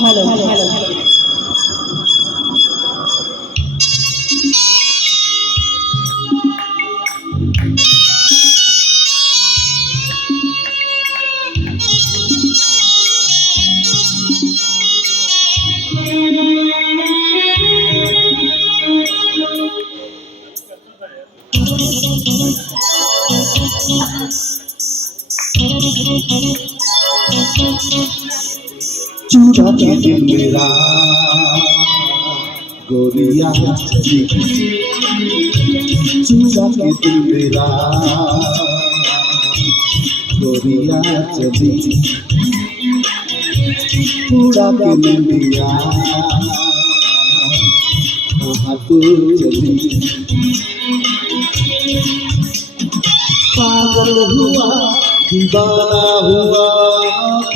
Hello hello चूड़ा के दिल मेरा गोरिया चली, चूड़ा के दिल मेरा गोरिया चली, चूड़ा के नंदिया कहाँ तू चली। पागल हुआ दीवाना हुआ,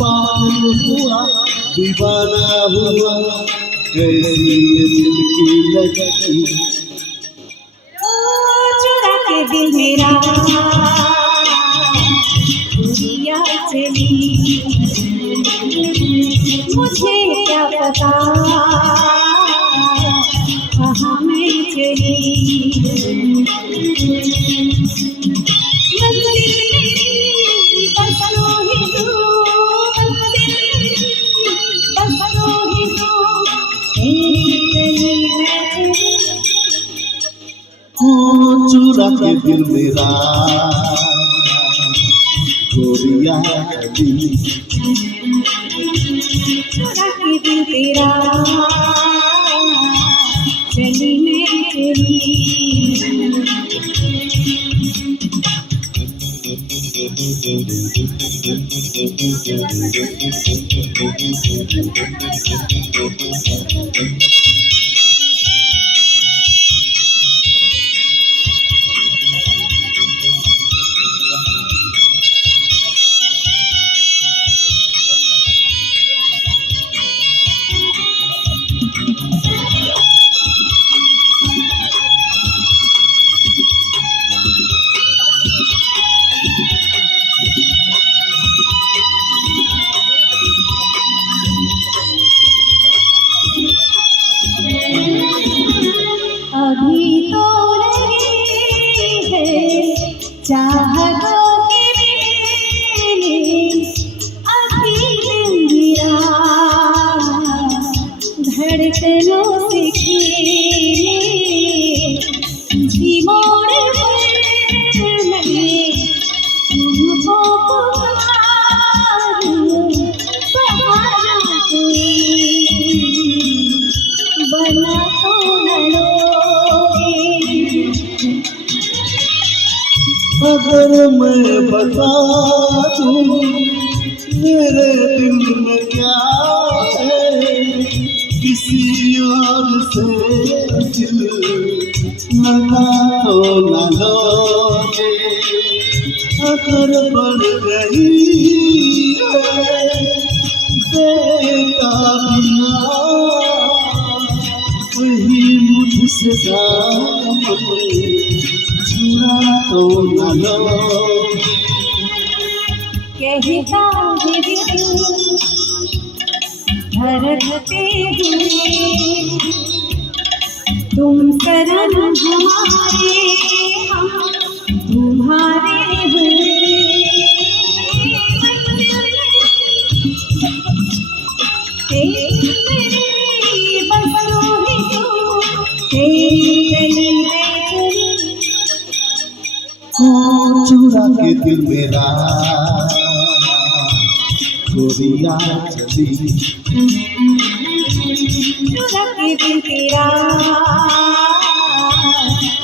पागल हुआ दीवाना हुआ, कैसी ये दिल की लगी। चुरा के दिल मेरा गोरिया चली, मुझे क्या पता कहाँ मैं चली। चूड़ा के दिल मेरा गोरिया चली, चुरा के दिल तेरा चली मैं चली। अभी तो लगी है चाहतों के मेले, अभी दिल मेरा धड़कनों से खेले, किसी मोड़ पर लगे तुमको पुकारूं, बहाना कोई बना तो न लोगे। अगर मैं बता दूं मेरे दिल में क्या है, किसी और से दिल लगा तो न लोगे। अगर बढ़ गई है बेताबिया वही मुझसे दामन छुड़ा तो न लोगे। कहता है दिल धड़कते हुए, तुम शरण हमारे हम तुम्हारे हुए। तेरी बसों ही तू, तेरी गली में चली। चूड़ा के दिल मेरा गोरिया चली, चुरा के दिल तेरा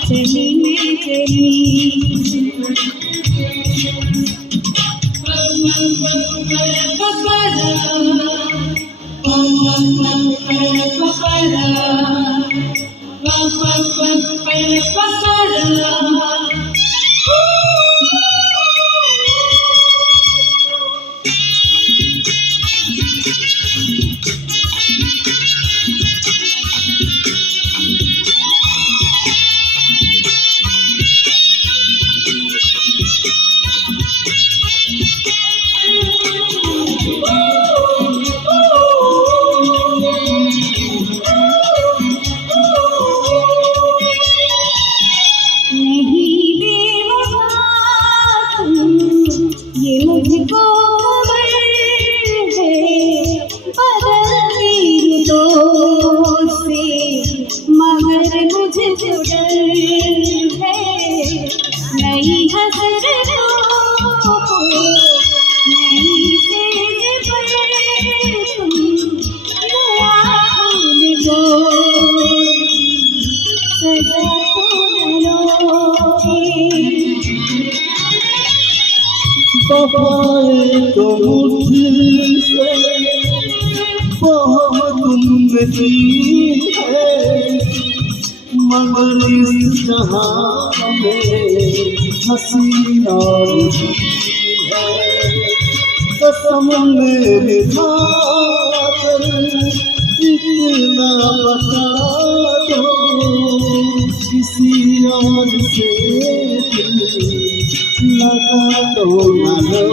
चली मैं चली। की है, मगर इस जहां में हंसी और भी है। कसम मेरे खाकर इतना बता दो, किसी और से दिल लगा तो न लो।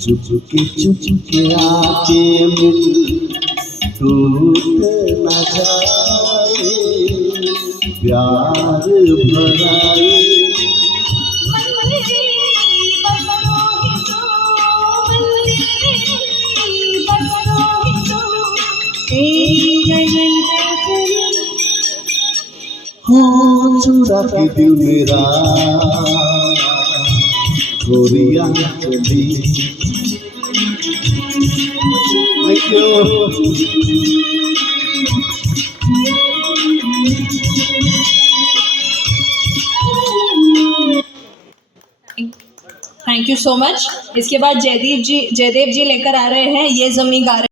चुपके आके मिल टूट न जाए, प्यार भराए। हो चुरा के दिल मेरा गोरिया चली। Thank you. Thank you so much. इसके बाद जयदेव जी लेकर आ रहे हैं ये ज़मीं गा रहे